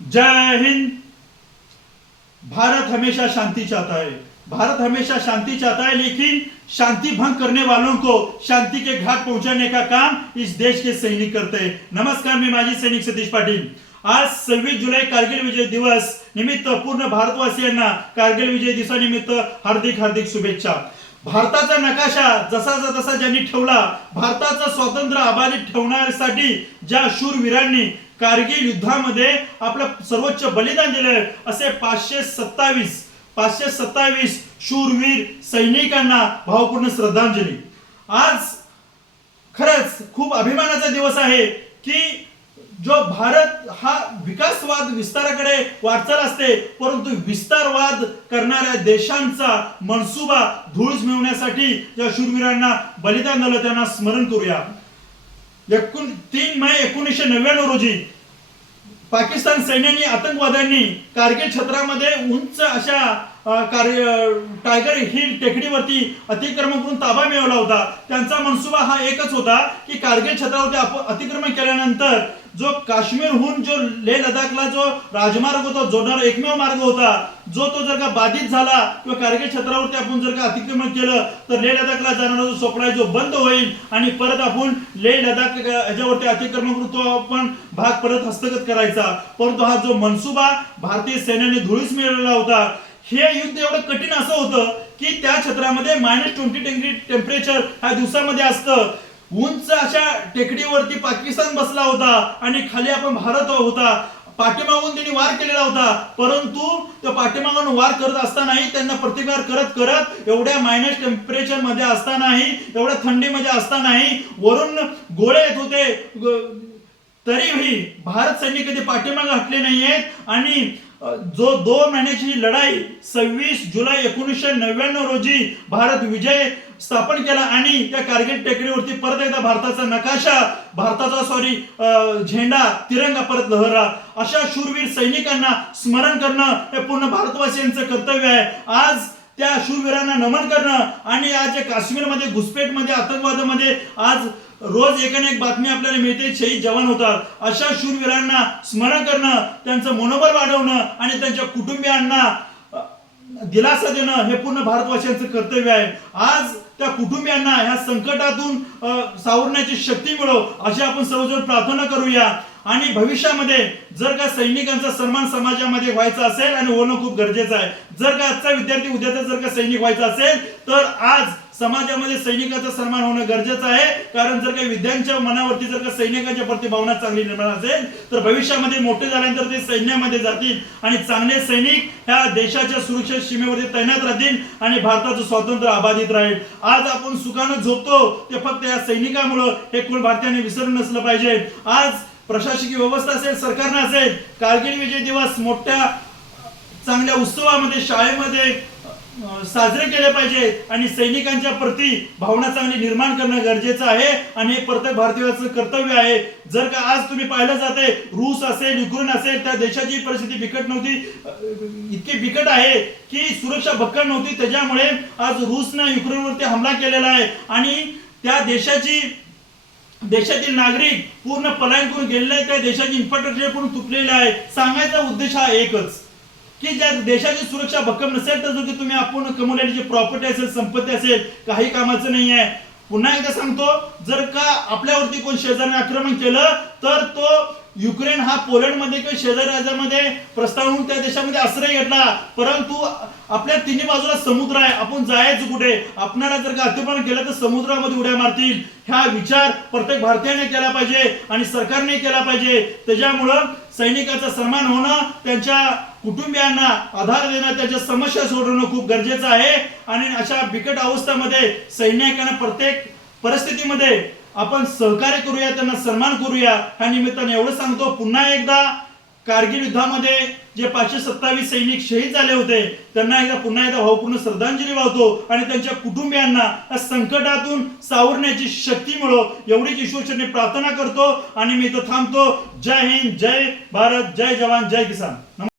जय हिंद। भारत हमेशा शांति चाहता है। भारत हमेशा शांति चाहता है लेकिन शांति भंग करने वालों को शांति के घाट पहुंचाने का काम इस देश के सैनिक करते हैं। नमस्कार मी माजी सैनिक सतीश पाटील। आज सव्वीस जुलै कारगिल विजय दिवस निमित्त पूर्ण भारतवासियांना कारगिल विजय दिवसानिमित्त हार्दिक हार्दिक शुभेच्छा। भारताचा नकाशा जसाचा तसा ज्यांनी ठेवला भारताचं स्वातंत्र्य अबाधित ठेवण्यासाठी ज्या शूरवीरांनी कारगिल युद्धामध्ये आपलं सर्वोच्च बलिदान दिलंय असे पाचशे सत्तावीस पाचशे सत्तावीस शूरवीर सैनिकांना भावपूर्ण श्रद्धांजली. आज खरंच खूप अभिमानाचा दिवस आहे की जो भारत हा विकासवाद विस्ताराकडे वाटचाल असते परंतु विस्तारवाद करणाऱ्या देशांचा मनसुबा धूळस मिळवण्यासाठी या शूरवीरांना बलिदान दिलं त्यांना स्मरण करूया. एकूण तीन मे एकोणीसशे नव्याण्णव रोजी पाकिस्तान सैन्याने आतंकवाद्यांनी कारगिल क्षेत्रामध्ये उंच अशा कार्य टायगर हिल टेकडीवरती अतिक्रमण करून ताबा मिळवला होता. त्यांचा मनसुबा हा एकच होता की कारगिल क्षेत्रावरती अतिक्रमण केल्यानंतर जो काश्मीरहून जो लेह लडाखला जो राजमार्ग होता जोडणारा एकमेव मार्ग होता जो तो जर का बाधित झाला किंवा कारगिल क्षेत्रावरती आपण जर का अतिक्रमण केलं तर लेह लडाखला जाणारा जो सोपडा जो बंद होईल आणि परत आपण लेह लडाख याच्यावरती अतिक्रमण करतो तो आपण भाग परत हस्तगत करायचा. परंतु हा जो मनसुबा भारतीय सैन्याने धुळीस मिळवला होता हे युद्ध एवढं कठीण असं होतं की त्या क्षेत्रामध्ये मायनस ट्वेंटी डिग्री टेम्परेचर ह्या दिवसामध्ये असतं. उंच अशा टेकडीवरती पाकिस्तान बसला होता आणि खाली आपण भारत होता. पाठीमागून त्यांनी वार केलेला होता. परंतु त्या पाठीमागून वार करत असतानाही त्यांना प्रतिकार करत करत एवढ्या मायनस टेम्परेचरमध्ये असतानाही एवढ्या थंडीमध्ये असतानाही वरून गोळे येत होते. तरीही भारत सैनिक कधी पाठीमागे हटले नाहीयेत आणि जो दोन महिन्याची लढाई सव्वीस जुलै एकोणीसशे नव्याण्णव रोजी भारत विजय स्थापन केला आणि त्या कारगिल टेकडीवरती परत एकदा भारताचा नकाशा भारताचा सॉरी झेंडा तिरंगा परत लहरा. अशा शूरवीर सैनिकांना स्मरण करणं हे पूर्ण भारतवासियांचं कर्तव्य आहे. आज त्या शूरवीरांना नमन करणं आणि आज जे काश्मीरमध्ये घुसपेटमध्ये आतंकवादामध्ये आज रोज एक एक बातमी आपल्याला मिळते शहीद जवान होतात. अशा शूरवीरांना स्मरण करणं त्यांचं मनोबल वाढवणं आणि त्यांच्या कुटुंबियांना दिलासा देणं हे पूर्ण भारतवासियांचं कर्तव्य आहे. आज त्या कुटुंबियांना ह्या संकटातून सावरण्याची शक्ती मिळो अशी आपण सर्वजण प्रार्थना करूया. आणि भविष्यामध्ये जर का सैनिकांचा सन्मान समाजामध्ये व्हायचा असेल आणि होणं खूप गरजेचं आहे. जर का आजचा विद्यार्थी उद्याचा जर का सैनिक व्हायचा असेल तर आज समाजामध्ये सैनिकाचा सन्मान होणं गरजेचं आहे. कारण जर काही विद्यांच्या मनावरती जर का सैनिकांच्या प्रति भावना चांगली निर्माण असेल तर भविष्यामध्ये मोठे झाल्यानंतर ते सैन्यामध्ये जातील. आणि चांगले सैनिक ह्या देशाच्या सुरक्षा सीमेवरती तैनात राहतील आणि भारताचं स्वातंत्र्य अबाधित राहील. आज आपण सुखानं झोपतो ते फक्त या सैनिकामुळं हे कुल भारतीयांनी विसरून नसलं पाहिजे. आज प्रशासकीय व्यवस्था असेल सरकारनं असेल कारगिल विजय दिवस मोठ्या चांगल्या उत्सवामध्ये शाळेमध्ये साजरे केले पाहिजे आणि सैनिकांच्या प्रती भावना चांगली निर्माण करणं गरजेचं आहे आणि हे प्रत्येक भारतीयाचं कर्तव्य आहे. जर का आज तुम्ही पाहिलं जाते रूस असेल युक्रेन असेल त्या देशाची परिस्थिती बिकट नव्हती इतकी बिकट आहे की सुरक्षा भक्कम नव्हती. त्याच्यामुळे आज रूसनं युक्रेनवरती हमला केलेला आहे. आणि त्या देशाची देशातील नागरिक पूर्ण पलायन करून गेलेले आहेत त्या देशाची इन्फ्रास्ट्रक्चर पूर्ण तुटलेले आहे सांगायचा उद्देश हा एकच की ज्या देशाची सुरक्षा भक्कम नसेल तर जो की तुम्ही आपण कमवलेली जी प्रॉपर्टी असेल संपत्ती असेल काही कामाचं नाही आहे पुन्हा एकदा सांगतो जर का आपल्यावरती कोण शेजारने आक्रमण केलं तर तो युक्रेन हा पोलंडमध्ये किंवा शेजारी राज्यामध्ये प्रस्तावून त्या देशामध्ये आश्रय घेतला. परंतु आपल्या तिन्ही बाजूला समुद्र आहे. आपण जायचं कुठे? आपणाला जर का अतिक्रमण केलं तर समुद्रामध्ये उड्या मारतील. हा विचार प्रत्येक भारतीयाने केला पाहिजे आणि सरकारने केला पाहिजे. त्याच्यामुळं सैनिकाचा सन्मान होणं त्यांच्या कुटुंबियांना आधार देणं त्यांच्या समस्या सोडवणं खूप गरजेचं आहे. आणि अशा बिकट अवस्थेमध्ये सैनिकांना प्रत्येक परिस्थितीमध्ये आपण सहकार्य करूया त्यांना सन्मान करूया. ह्या निमित्ताने एवढं सांगतो. पुन्हा एकदा कारगिल युद्धामध्ये जे पाचशे सत्तावीस सैनिक शहीद झाले होते त्यांना एकदा पुन्हा एकदा भावपूर्ण श्रद्धांजली वाहतो. आणि त्यांच्या कुटुंबियांना या संकटातून सावरण्याची शक्ती मिळो एवढीच ईश्वरचरणी प्रार्थना करतो. आणि मी इथं थांबतो. जय हिंद जय भारत जय जवान जय किसान.